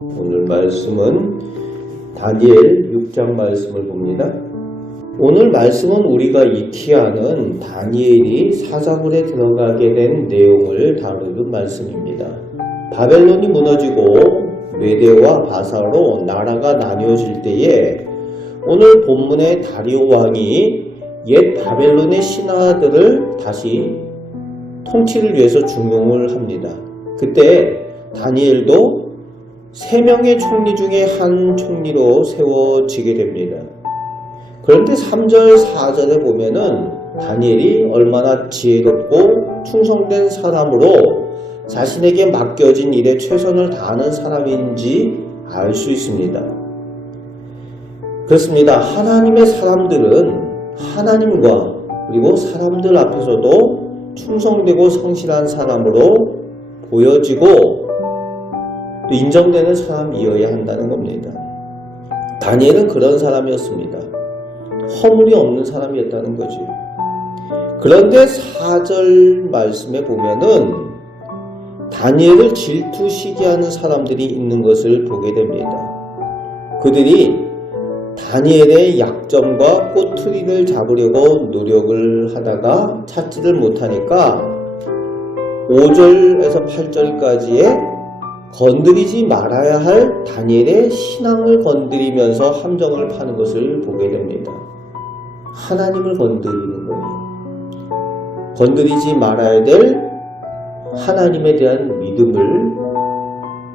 오늘 말씀은 다니엘 6장 말씀을 봅니다. 오늘 말씀은 우리가 익히 아는 다니엘이 사자굴에 들어가게 된 내용을 다루는 말씀입니다. 바벨론이 무너지고 메대와 바사로 나라가 나뉘어질 때에 오늘 본문의 다리오 왕이 옛 바벨론의 신하들을 다시 통치를 위해서 중용을 합니다. 그때 다니엘도 3명의 총리 중에 한 총리로 세워지게 됩니다. 그런데 3절, 4절에 보면은 다니엘이 얼마나 지혜롭고 충성된 사람으로 자신에게 맡겨진 일에 최선을 다하는 사람인지 알 수 있습니다. 그렇습니다. 하나님의 사람들은 하나님과 그리고 사람들 앞에서도 충성되고 성실한 사람으로 보여지고 또 인정되는 사람이어야 한다는 겁니다. 다니엘은 그런 사람이었습니다. 허물이 없는 사람이었다는 거죠. 그런데 4절 말씀에 보면은 다니엘을 질투시게 하는 사람들이 있는 것을 보게 됩니다. 그들이 다니엘의 약점과 꼬투리를 잡으려고 노력을 하다가 찾지를 못하니까 5절에서 8절까지의 건드리지 말아야 할 다니엘의 신앙을 건드리면서 함정을 파는 것을 보게 됩니다. 하나님을 건드리는 거예요. 건드리지 말아야 될 하나님에 대한 믿음을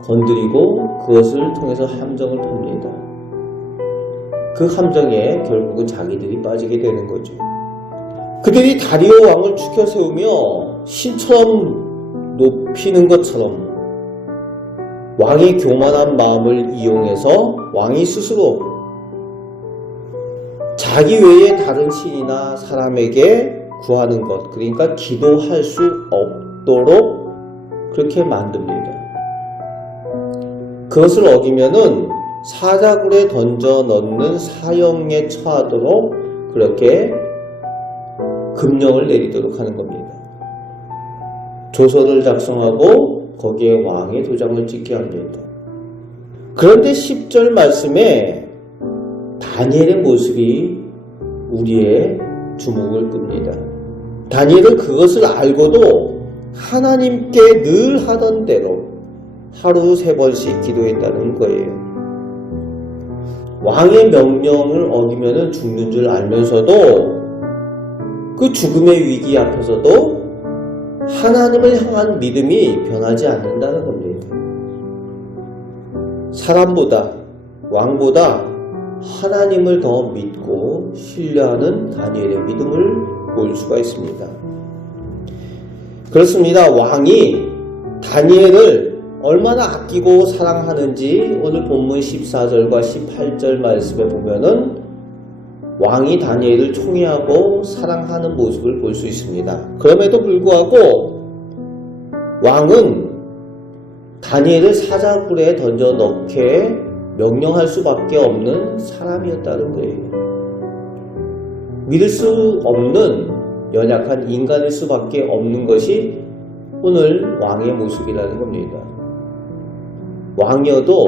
건드리고 그것을 통해서 함정을 팝니다. 그 함정에 결국은 자기들이 빠지게 되는 거죠. 그들이 다리오 왕을 추켜 세우며 신처럼 높이는 것처럼 왕의 교만한 마음을 이용해서 왕이 스스로 자기 외에 다른 신이나 사람에게 구하는 것, 그러니까 기도할 수 없도록 그렇게 만듭니다. 그것을 어기면은 사자굴에 던져 넣는 사형에 처하도록 그렇게 금령을 내리도록 하는 겁니다. 조서를 작성하고 거기에 왕의 도장을 찍게 합니다. 그런데 10절 말씀에 다니엘의 모습이 우리의 주목을 끕니다. 다니엘은 그것을 알고도 하나님께 늘 하던 대로 하루 3번씩 기도했다는 거예요. 왕의 명령을 어기면 죽는 줄 알면서도 그 죽음의 위기 앞에서도 하나님을 향한 믿음이 변하지 않는다는 겁니다. 사람보다, 왕보다 하나님을 더 믿고 신뢰하는 다니엘의 믿음을 볼 수가 있습니다. 그렇습니다. 왕이 다니엘을 얼마나 아끼고 사랑하는지 오늘 본문 14절과 18절 말씀에 보면은 왕이 다니엘을 총애하고 사랑하는 모습을 볼 수 있습니다. 그럼에도 불구하고 왕은 다니엘을 사자굴에 던져 넣게 명령할 수밖에 없는 사람이었다는 거예요. 믿을 수 없는 연약한 인간일 수밖에 없는 것이 오늘 왕의 모습이라는 겁니다. 왕이어도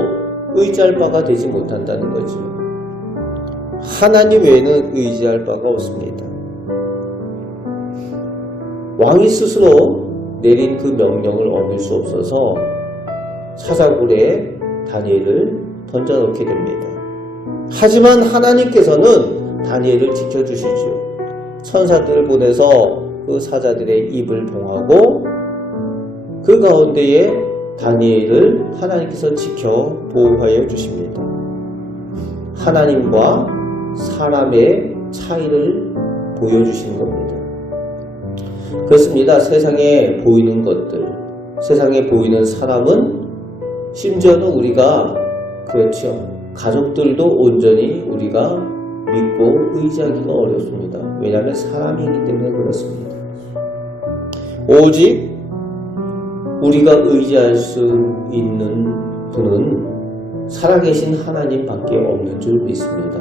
의지할 바가 되지 못한다는 거죠. 하나님 외에는 의지할 바가 없습니다. 왕이 스스로 내린 그 명령을 어길 수 없어서 사자굴에 다니엘을 던져넣게 됩니다. 하지만 하나님께서는 다니엘을 지켜주시죠. 천사들을 보내서 그 사자들의 입을 봉하고 그 가운데에 다니엘을 하나님께서 지켜 보호하여 주십니다. 하나님과 사람의 차이를 보여주시는 겁니다. 그렇습니다. 세상에 보이는 것들, 세상에 보이는 사람은 심지어는 우리가 그렇죠. 가족들도 온전히 우리가 믿고 의지하기가 어렵습니다. 왜냐하면 사람이기 때문에 그렇습니다. 오직 우리가 의지할 수 있는 분은 살아계신 하나님밖에 없는 줄 믿습니다.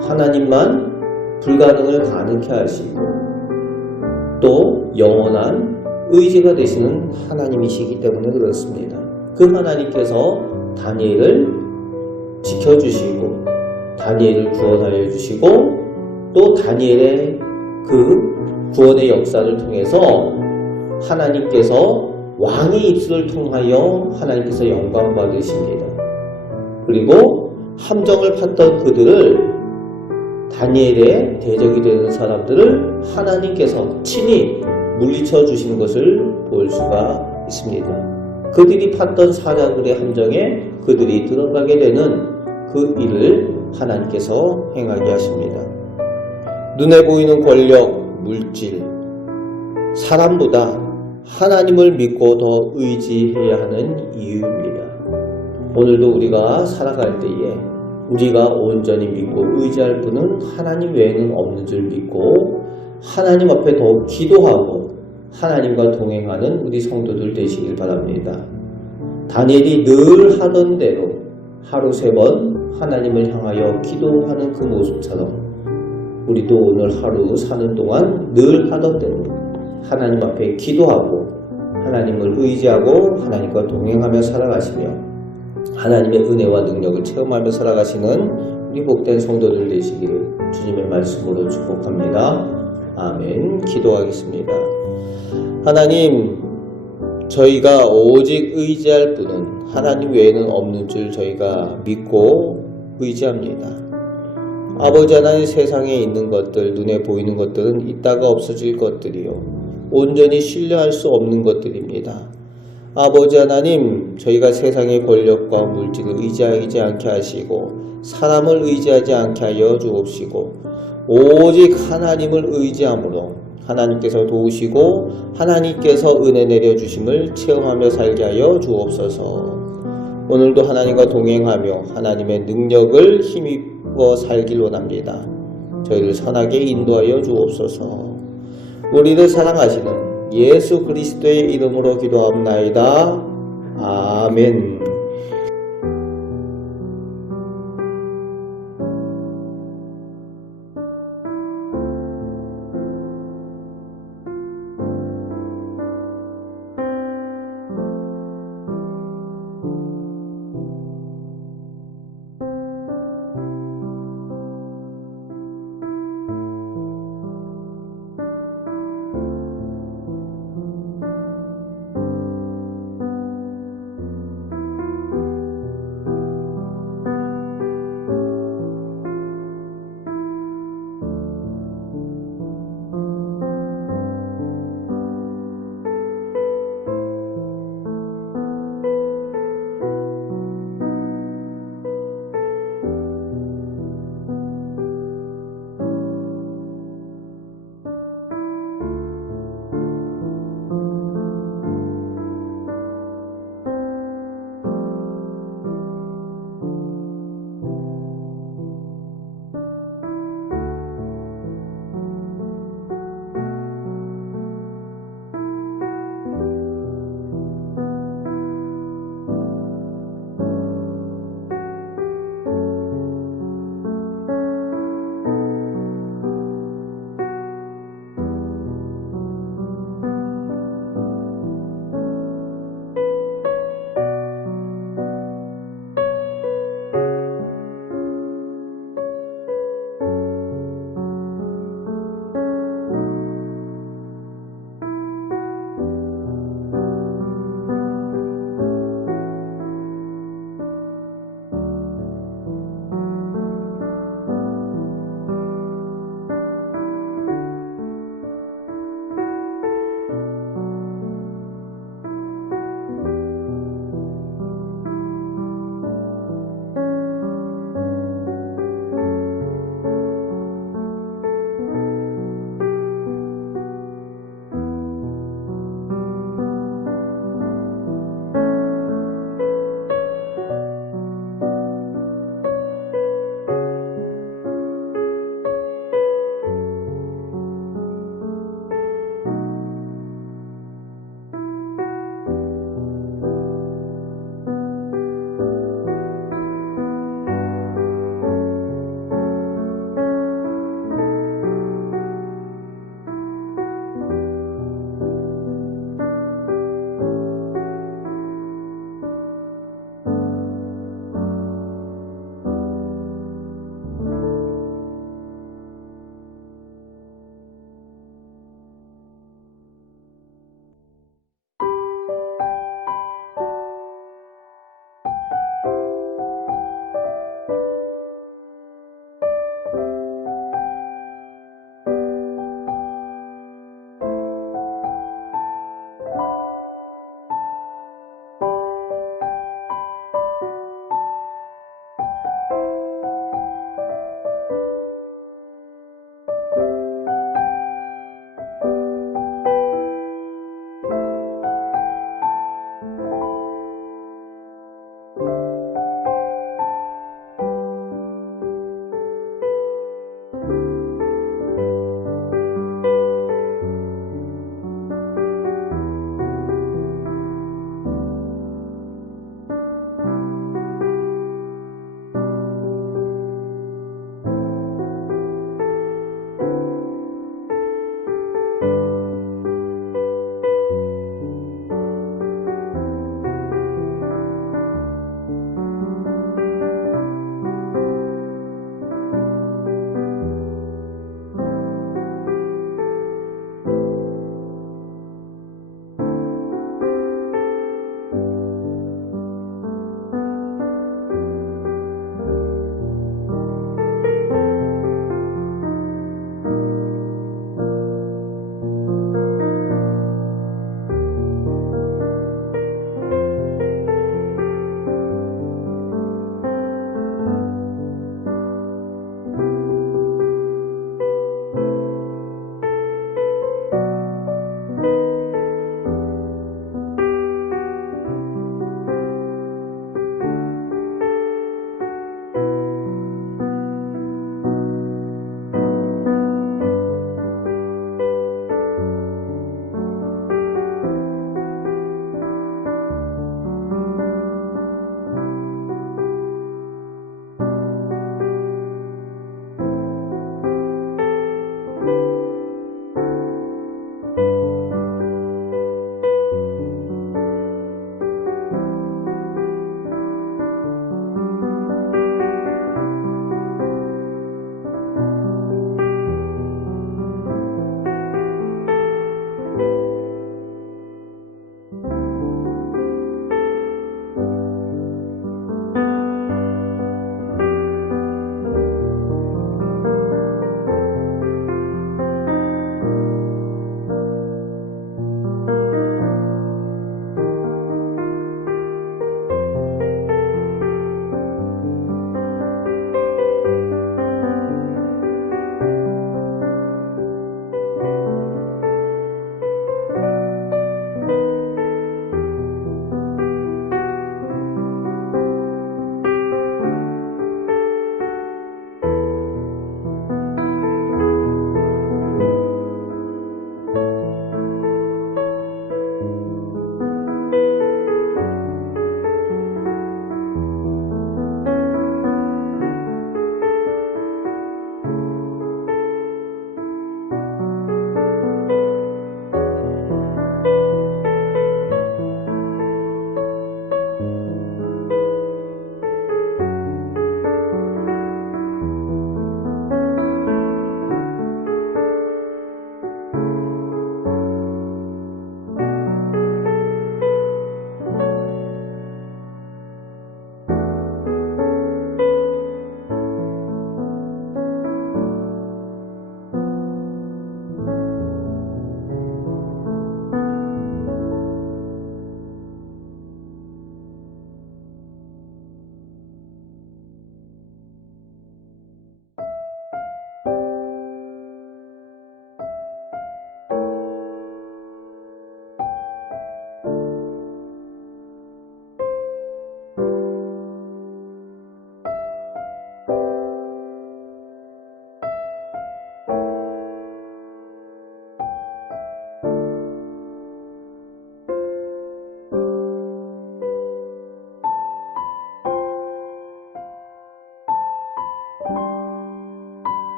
하나님만 불가능을 가능케 하시고 또 영원한 의지가 되시는 하나님이시기 때문에 그렇습니다. 그 하나님께서 다니엘을 지켜주시고 다니엘을 구원하여 주시고 또 다니엘의 그 구원의 역사를 통해서 하나님께서 왕의 입술을 통하여 하나님께서 영광 받으십니다. 그리고 함정을 팠던 그들을 다니엘의 대적이 되는 사람들을 하나님께서 친히 물리쳐 주시는 것을 볼 수가 있습니다. 그들이 팠던 사자들의 함정에 그들이 들어가게 되는 그 일을 하나님께서 행하게 하십니다. 눈에 보이는 권력, 물질, 사람보다 하나님을 믿고 더 의지해야 하는 이유입니다. 오늘도 우리가 살아갈 때에 우리가 온전히 믿고 의지할 분은 하나님 외에는 없는 줄 믿고 하나님 앞에 더욱 기도하고 하나님과 동행하는 우리 성도들 되시길 바랍니다. 다니엘이 늘 하던 대로 하루 3번 하나님을 향하여 기도하는 그 모습처럼 우리도 오늘 하루 사는 동안 늘 하던 대로 하나님 앞에 기도하고 하나님을 의지하고 하나님과 동행하며 살아가시며 하나님의 은혜와 능력을 체험하며 살아가시는 우리 복된 성도들 되시기를 주님의 말씀으로 축복합니다. 아멘. 기도하겠습니다. 하나님, 저희가 오직 의지할 분은 하나님 외에는 없는 줄 저희가 믿고 의지합니다. 아버지 하나님, 세상에 있는 것들, 눈에 보이는 것들은 있다가 없어질 것들이요 온전히 신뢰할 수 없는 것들입니다. 아버지 하나님, 저희가 세상의 권력과 물질을 의지하지 않게 하시고 사람을 의지하지 않게 하여 주옵시고 오직 하나님을 의지함으로 하나님께서 도우시고 하나님께서 은혜 내려주심을 체험하며 살게 하여 주옵소서. 오늘도 하나님과 동행하며 하나님의 능력을 힘입어 살길 원합니다. 저희를 선하게 인도하여 주옵소서. 우리를 사랑하시는 예수 그리스도의 이름으로 기도합나이다. 아멘.